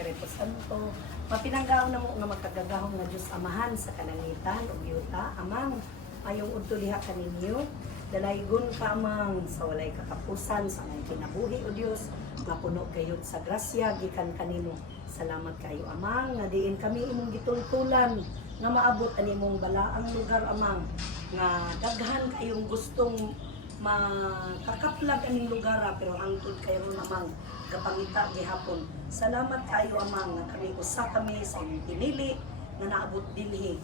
Espiritu Santo. Mapinanggaon na mo nga magkagagahong nga Diyos Amahan sa kanangitan ug yuta amang ayong udtuliha kaninyo. Dalaygon ka amang sa walay katapusan sa among kinabuhi o Dios, nga puno kayod sa grasya gikan kanimo. Salamat kayo amang nga diin kami imong gitultulan nga maabot ani mong balaang lugar amang nga daghan kayong gustong makakaplag aning lugar pero angtod kayo namang kapangita gihapon. Salamat kayo amang nga kami usa kami sa imong pinili nga naabot dinhi.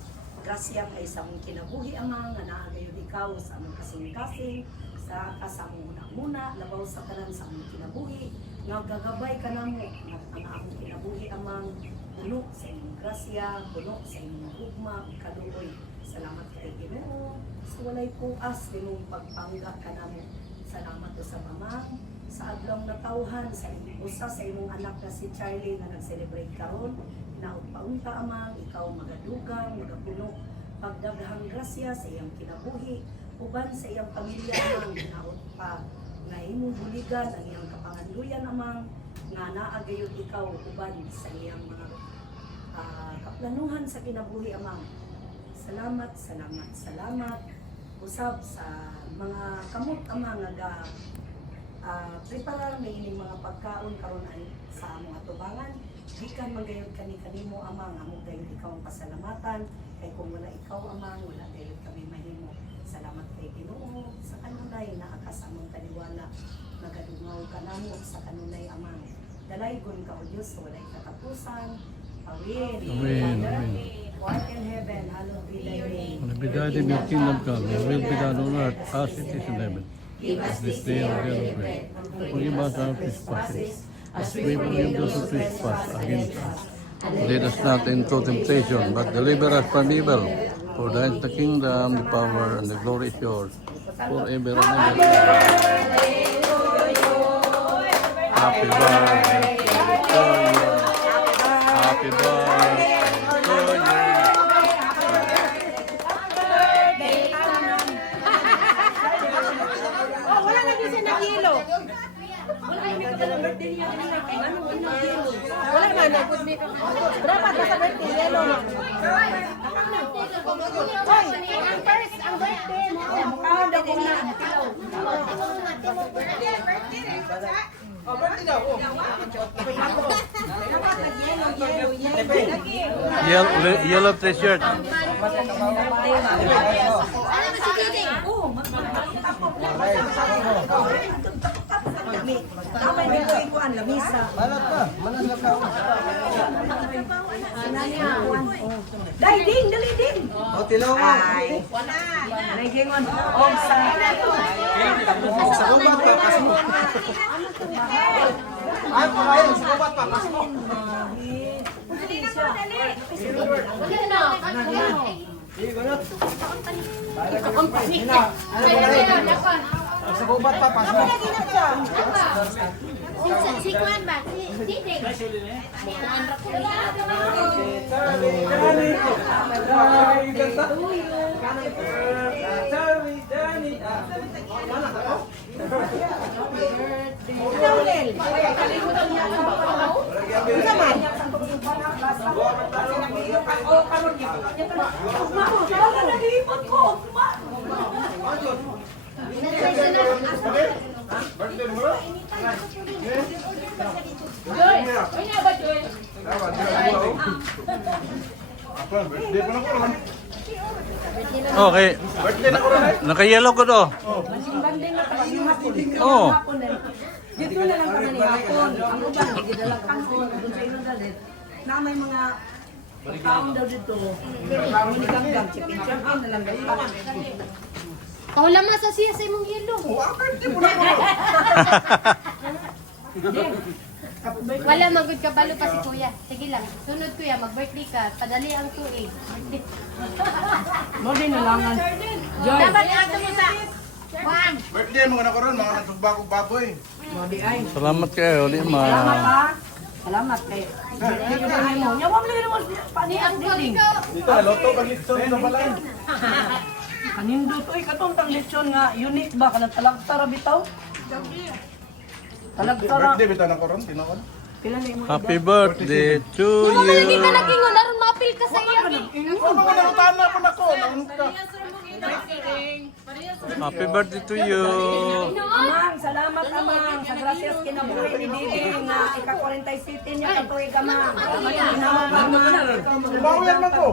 Grasya kay sa among kinabuhi amang nga naa gayud ikaw sa among kasing-kasing sa among muna labaw sa tanan sa among kinabuhi nga gagabay ka namo nga ang among kinabuhi amang puno sa imong grasya, puno sa imong ugma kaluoy. Salamat kay Ginoo sa walay puas imong pagpangga kanamo. Salamat sa mamang sa adlaw na tawhan sa usa sa imong anak na si Charlie nga nag-celebrate karon. Naugpaunta amang ikaw magadugang, magapuno pagdaghang grasya sa iyang kinabuhi uban sa iyang pamilya amang naot pa nga imong buligan ang iyang kapangaluyan amang nga naa gayud ikaw uban sa iyang mga kaplanuhan sa kinabuhi amang. Salamat, salamat, salamat. Usab sa mga kamot amang nga preparar may ining mga pagkaon karon ay sa among atubangan. Gikan magayod kanimo amang among gayud ikaw ang pasalamatan kay kung wala ikaw amang wala gayud kami mahimo. Salamat kay Ginoo sa kanunay na akas among kaliwala nagadungaw kanamo sa kanunay amang. Dalaygon ka o Dios walay katapusan. Amen. Amen. Amen. What in heaven, hallowed be thy name. On the day of your kingdom come, your will be done on earth as it is in heaven. Give us This day our daily bread. Forgive us our trespasses, as we forgive those who trespass against us. Lead us not into temptation, but deliver us from evil. For thine is the kingdom, the power, and the glory is yours, forever and ever. Happy birthday to you. Happy birthday to you. Oh, wala na din siya nag-yelo. Wala na may pagka ng birthday niya kanina. Ano yung nag-yelo? Wala na, nag-birthday. Dapat na sa birthday, yelo. Hoy, ang first, ang birthday mo. Mukhaan daw kung na. Dapat nag-yelo, yelo, yelo. Yellow t-shirt. Tamay may tuwing ko ang lamisa. Malat ka, malas ka tao. Dai ding, dali ding. O, tilaw mo. Ay. Nay gingon. Og sa Sa gubat pa, kas mo. Ay, pakain, sa gubat pa, kas mo. Sa gubat pa, pas mo. Si Kuan ba? Si Diding. Okay. Naka-yellow ko to. banding na tayo yung hapon. Oo. Dito na lang kami ni hapon. Ang uban, gidalag hapon. Doon sa ino dalit. Na may mga taong daw dito. Muni ganggang, chipin-chipin na lang dito. Kaula mas sa siya sa imong yelo. Wala magud kabalo pa si kuya. Sige lang. Sunod kuya, mag-birthday ka. Padali ang tuig. Mo din nalangan. Joy, Dapat ato mo sa Juan. Birthday mo na ko ron, mga nagsugbakog baboy. mo di ay. Salamat kayo, Salamat Lima. ha. Salamat kay. Dito na mo. Nyawam lang mo paniang diling. Dito, loto pag litson sa balay. Kanindot oy katong tang lechon nga unique ba kanang talagtara bitaw? Talagtara. Birthday bitaw na ko ron, tinawag. Happy birthday to Lagi ka you. lagi ngo naron mapil ka sa iya. Mga narutana po na ko. Happy birthday to you. Amang, salamat amang. Sa gracias kinabuhi ni Didi nga ika-47 niya katuig amang. Salamat amang. Bawian man ko.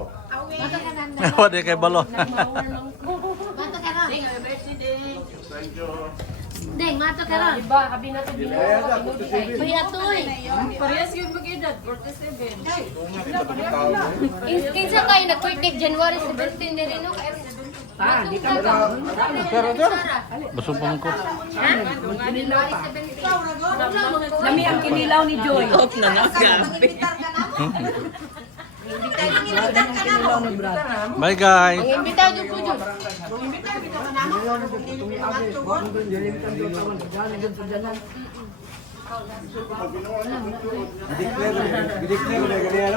Wala kay balo. Mato ka ron. Deng, mato ka ron. Diba, habi na to Kuya Toy. Parehas yung mag-edad, 47. Kinsa kayo nag-birthday January 17 din no? Di ka Basong pa man ko. January 17. Lami ang kinilaw ni Joy. Bye guys. Imbitado po Jud. Gidikler, gidikler, gidikler,